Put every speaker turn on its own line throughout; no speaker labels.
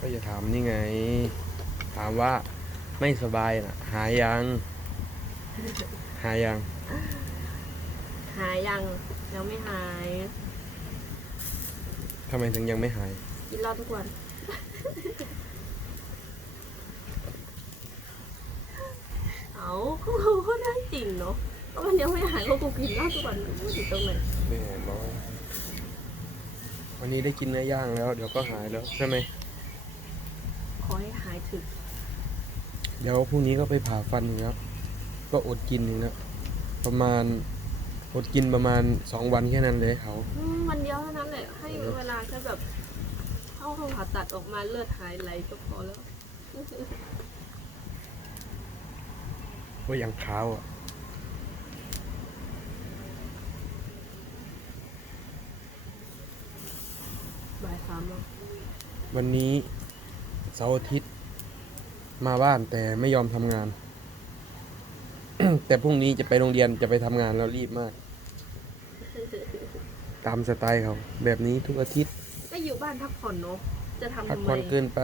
ก็จะถามนี่ไง ถามว่าไม่สบายนะหายยัง หายยัง
หายยังยังไม่หาย
ทำไมถึงยังไม่หาย
กินเหล้าทุกวัน เอาก็ก็ได้จริงเนาะก็มันยังไม่หายก็กูกินเหล้าทุกวันมันไม่ผิดตรงไหน
แม่บอกว่าวันนี้ได้กินเนื้อย่างแล้ว เดี๋ยวก็หายแล้วใช่ไหม
ขอให้หายถึก
เดี๋ยวพรุ่งนี้ก็ไปผ่าฟันอีกแล้วก็อดกินอีกแล้วประมาณอดกินประมาณสองวันแค่นั้นเลยเขา
อืมวันเดียวเท่านั้นแหละให้เวลาแค่แบบ เข้าห้องผ่าตัดออกมาเลือดหายไหลก็พอแล้ว
ว่ายังขาวอะ
บ่ายสามแล้ว
วันนี้เสาร์อาทิตย์ มาบ้านแต่ไม่ยอมทำงาน แต่พรุ่งนี้จะไปโรงเรียนจะไปทำงานแล้วรีบมาก ตามสไตล์เขาแบบนี้ทุกอาทิตย์
ก็อยู่บ้านพักผ่อนเนาะ จะทำ
พัก
ทำไม
ผ่อนเกินไป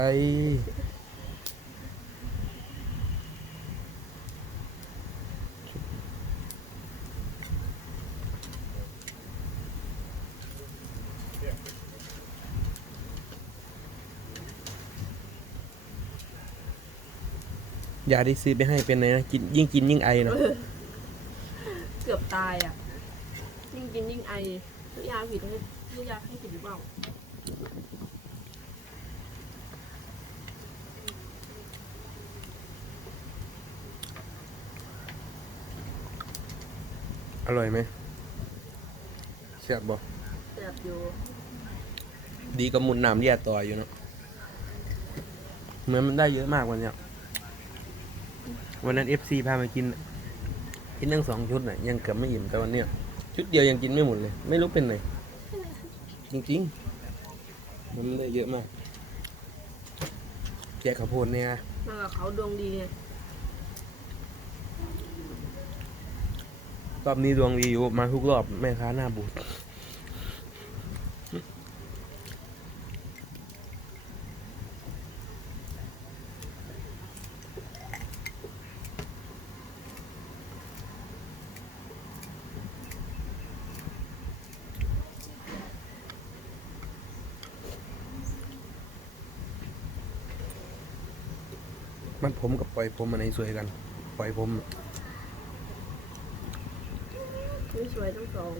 ย่าได้ซื้อไปให้เป็นไงนะกินยิ่งกินยิ่งไอนะ
เกือบตายอะ ยิ่งกินยิ่งไอซื้อยาผิดให้ซื้อยาให้ผิดหรือเปล่า
อร่อยไหมเสียบบ่
แสบอยู่
ดีกับหมุนน้ำเลียดต่ออยู่เนอะเหมือนมันได้เยอะมากวันเนี้ย วันนั้นเอฟซีพามากิน กินทั้งสองชุดน่ะ ยังเกือบไม่อิ่มแต่วันเนี้ยชุดเดียวยังกินไม่หมดเลย ไม่รู้เป็นไงจริงๆ มันได้เยอะมากแกะข้าวโพดเนี่ย
มากับเขาดวงดีไง
รอบนี้ดวงดีอยู่มาทุกรอบแม่ค้าหน้าบูด มันผมกับปล่อยผมอันไหนสวยกัน ปล่อยผม
ไม่สวยทั้งสอง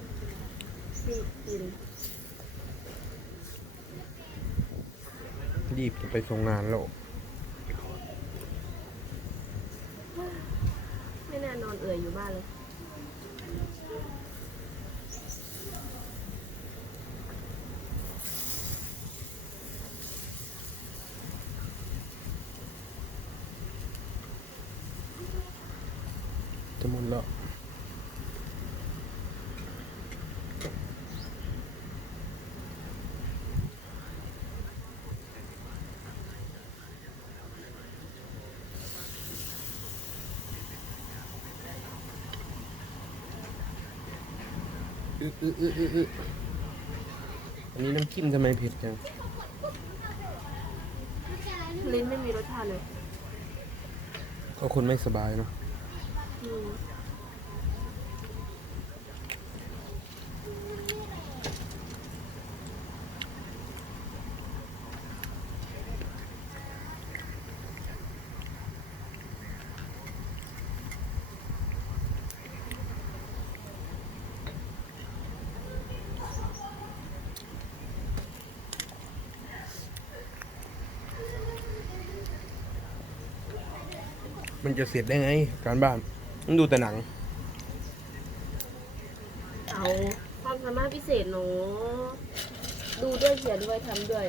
รีบกิน
รีบจะไปส่งงานแล้ว
ไม่แน่นอนเอื่อยอยู่บ้านเลย
อึอึอึอึอึอันนี้น้ำจิ้มทำไมเผ็ดจัง
ลิ้นไม่มีรสชาติเลย
ก็คนไม่สบายเนาะ
อืม
มันจะเสร็จได้ไง การบ้านต้องดูแต่หนัง
เอาความสามารถพิเศษเนาะดูด้วยเขียนด้วยทำด้วย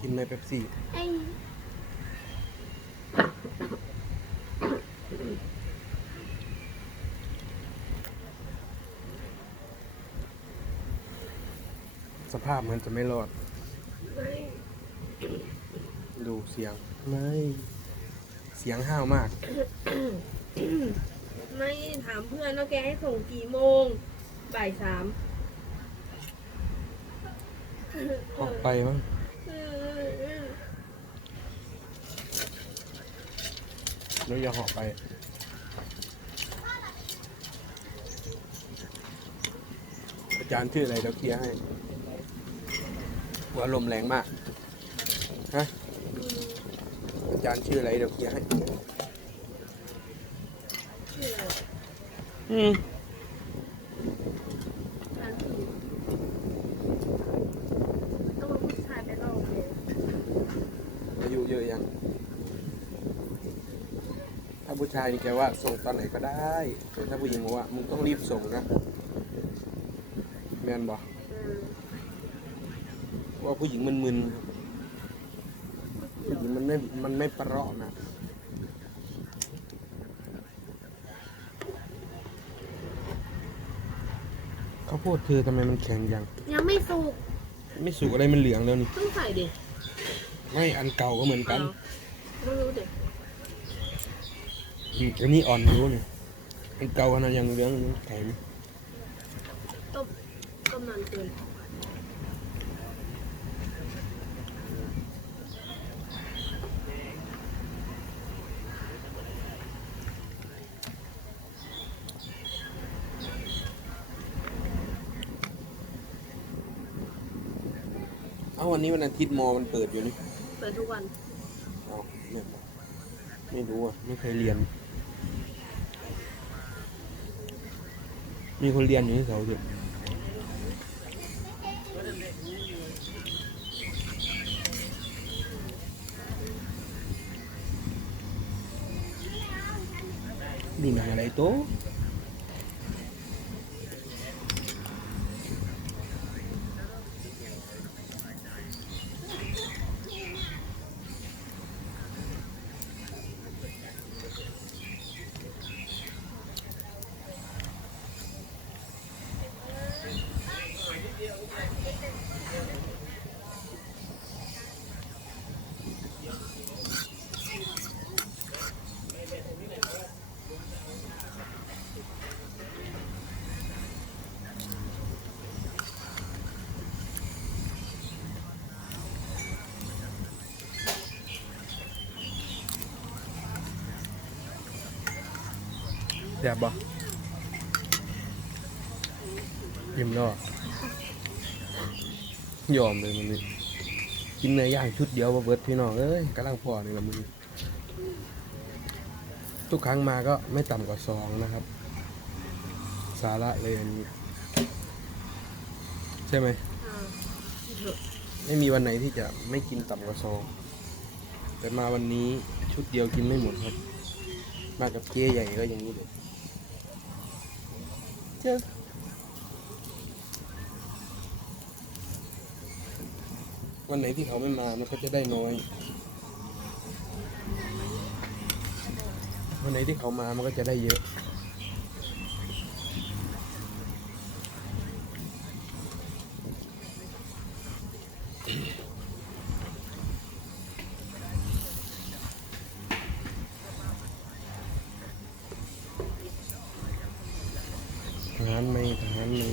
กินในเป๊ปซี่
ไอ้
สภาพมันจะไม่รอด
ไม่
ดูเสียง ไม่ เสียงห้าวมาก
ไม่ถามเพื่อนว่าแกให้ส่งกี่โมง บ่ายสาม
ออกไปมั้งแล้วอย่าหอกไปอาจารย์ชื่ออะไรเดี๋ยวเคลียร์ให้ ว่าลมแรงมาก ฮะ อาจารย์ชื่ออะไรเดี๋ยวเคลียร์ให้ อืม
ต้องเป็นผู้ชายไปเล่าโอเค
อายุเยอะยัง ถ้าผู้ชายนี่แกว่าส่งตอนไหนก็ได้ แต่ถ้าผู้หญิงบอกว่ามึงต้องรีบส่งนะ แมนบอก
อืม
ว่าผู้หญิงมึนๆครับผู้หญิงมันไม่ มันไม่ประเราะนะข้าวโพดเธอทำไมมันแข็งยัง
ยังไม่สุก
ไม่สุกอะไรมันเหลืองแล้วนี่
ต้องใส่ดิ
ไม่อันเก่าก็เหมือนกัน
เอาไม่รู้ดิ
อืมอันนี้อ่อนอยู่นี่อันเก่าขนาดยังเหลืองอยู่แข็ง
ต้มต้มนานเกิน
เอ้าวันนี้วันอาทิตย์มอมันเปิดอยู่นี่
เปิดทุกวัน
เอาเนี่ยไม่รู้อะไม่เคยเรียน มีคนเรียนอยู่ที่เสาเดียวดูหนังอะไรโต ซ่บบ่ยิ้มแล้วอะยอมเลยมันนี่กินเนื้อย่างชุดเดียวมาเบิดพี่น้องเอ้ยกำลังพอนี่ละมือทุกครั้งมาก็ไม่ต่ำกว่าสองนะครับ สาระเลยอันนี้ ใช่ไหม ไม่มีวันไหนที่จะไม่กินต่ำกว่าซอง แต่มาวันนี้ชุดเดียวกินไม่หมดครับ มากับเจ๊ใหญ่ก็อย่างนี้เลย เจ๊วันไหนที่เขาไม่มามันก็จะได้น้อย วันไหนที่เขามามันก็จะได้เยอะ ไม่ทหารไม่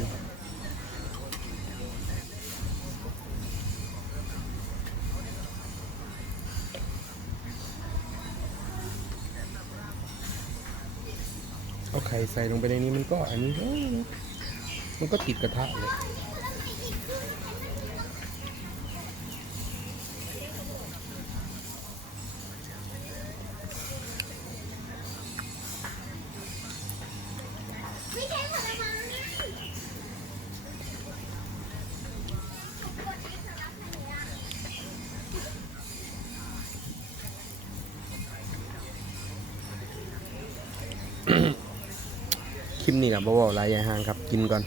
เอาไข่ใส่ลงไปในนี้มันก็อันนี้มันก็ติดกระทะเลย คลิปนี้กับบเวาหลายยางห่างครับ กินก่อน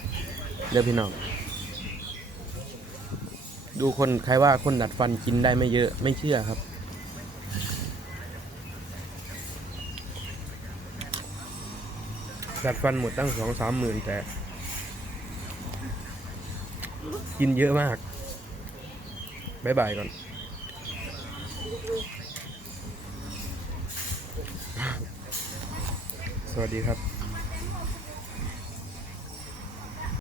เดี๋ยวพี่น้อง ดูคนใครว่าคนดัดฟันกินได้ไม่เยอะไม่เชื่อครับ ดัดฟันหมดตั้งสองสามหมื่นแต่ กินเยอะมากบายบายก่อน วัสดีครับ